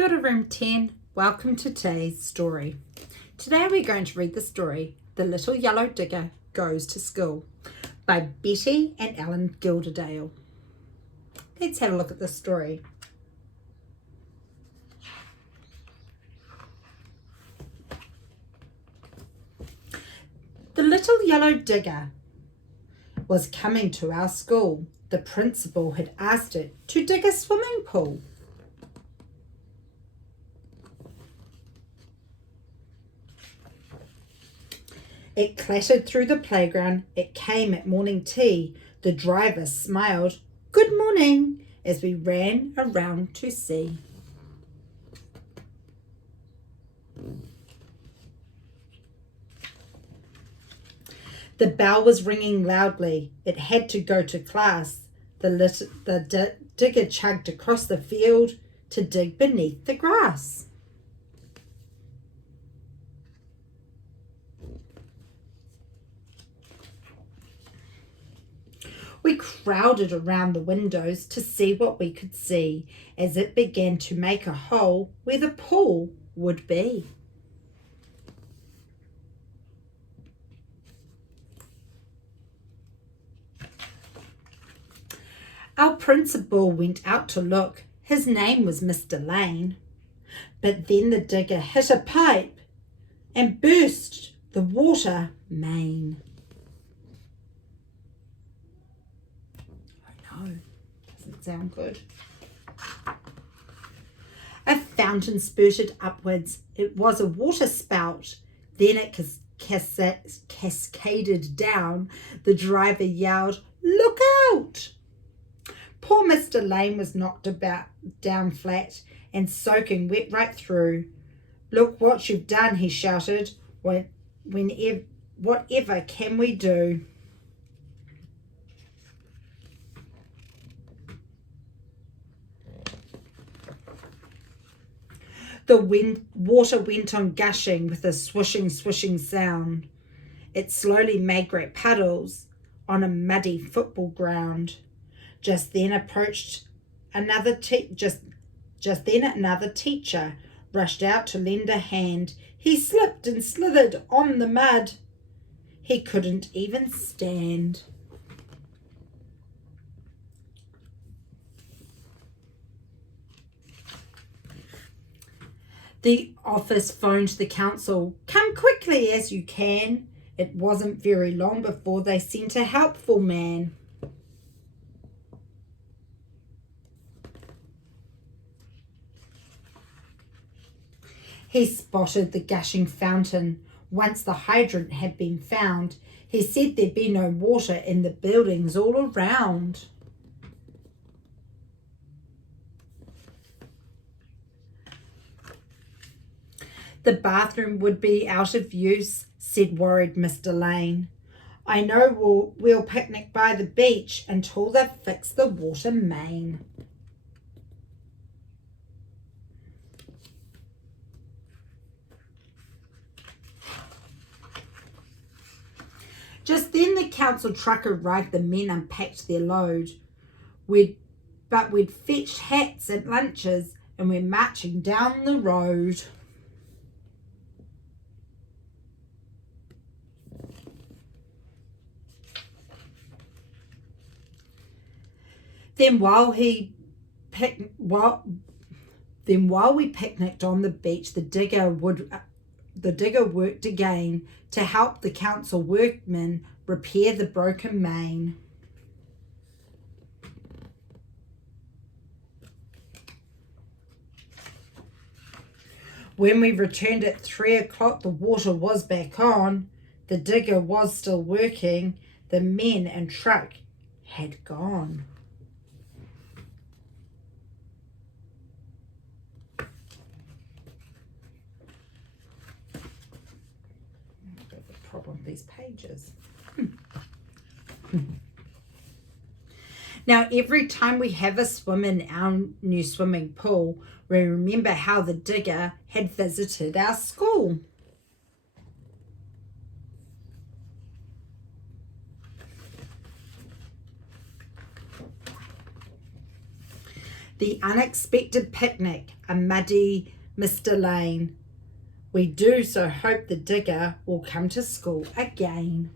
Kia ora, room 10. Welcome to today's story. Today we're going to read the story, The Little Yellow Digger Goes to School by Betty and Alan Gilderdale. Let's have a look at this story. The little yellow digger was coming to our school. The principal had asked it to dig a swimming pool. It clattered through the playground. It came at morning tea. The driver smiled, "Good morning," as we ran around to see. The bell was ringing loudly. It had to go to class. The digger chugged across the field to dig beneath the grass. We crowded around the windows to see what we could see as it began to make a hole where the pool would be. Our principal went out to look. His name was Mr. Lane. But then the digger hit a pipe and burst the water main. Oh no, doesn't sound good. A fountain spurted upwards. It was a water spout. Then it cascaded down. The driver yelled, "Look out!" Poor Mr. Lane was knocked down flat and soaking wet right through. "Look what you've done," he shouted. Whatever can we do?" The water went on gushing with a swishing sound. It slowly made great puddles on a muddy football ground. Just then another teacher rushed out to lend a hand. He slipped and slithered on the mud. He couldn't even stand. The office phoned the council. "Come quickly as you can." It wasn't very long before they sent a helpful man. He spotted the gushing fountain. Once the hydrant had been found, he said there'd be no water in the buildings all around. "The bathroom would be out of use," said worried Mr. Lane. "I know we'll picnic by the beach until they've fixed the water main." Just then the council truck arrived. The men unpacked their load. We'd fetched hats and lunches and we're marching down the road. Then while we picnicked on the beach, the digger worked again to help the council workmen repair the broken main. When we returned at 3 o'clock, the water was back on. The digger was still working. The men and truck had gone. Problem with these pages. Now, every time we have a swim in our new swimming pool, we remember how the digger had visited our school. The unexpected picnic, a muddy Mr. Lane. We do so hope the digger will come to school again.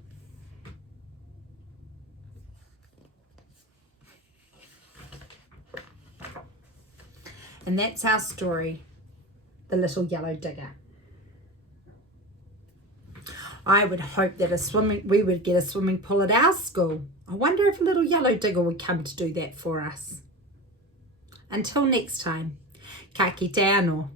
And that's our story, The Little Yellow Digger. I would hope that we would get a swimming pool at our school. I wonder if a little yellow digger would come to do that for us. Until next time, ka kite anō.